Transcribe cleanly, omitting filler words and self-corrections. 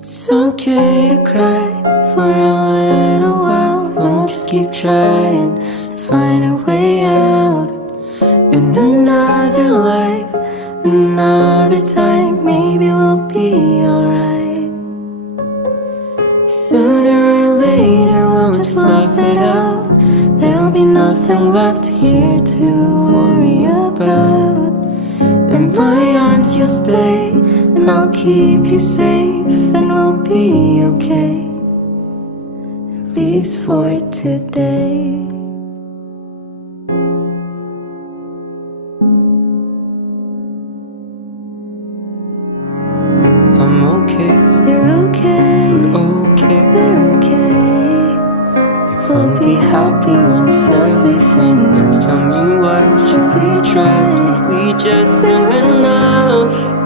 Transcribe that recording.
It's okay to cry for a little while. We'll just keep trying to find a way out. In another life, another time, maybe we'll be alright. Sooner or later we'll just laugh it out. There'll be nothing left here to worry about. In my arms you'll stay, and I'll keep you safe, and we'll be okay, at least for today. I'm okay, you're okay, we're okay, we're okay. We'll be happy once everything else. Tell me why should we try? We just feel enough.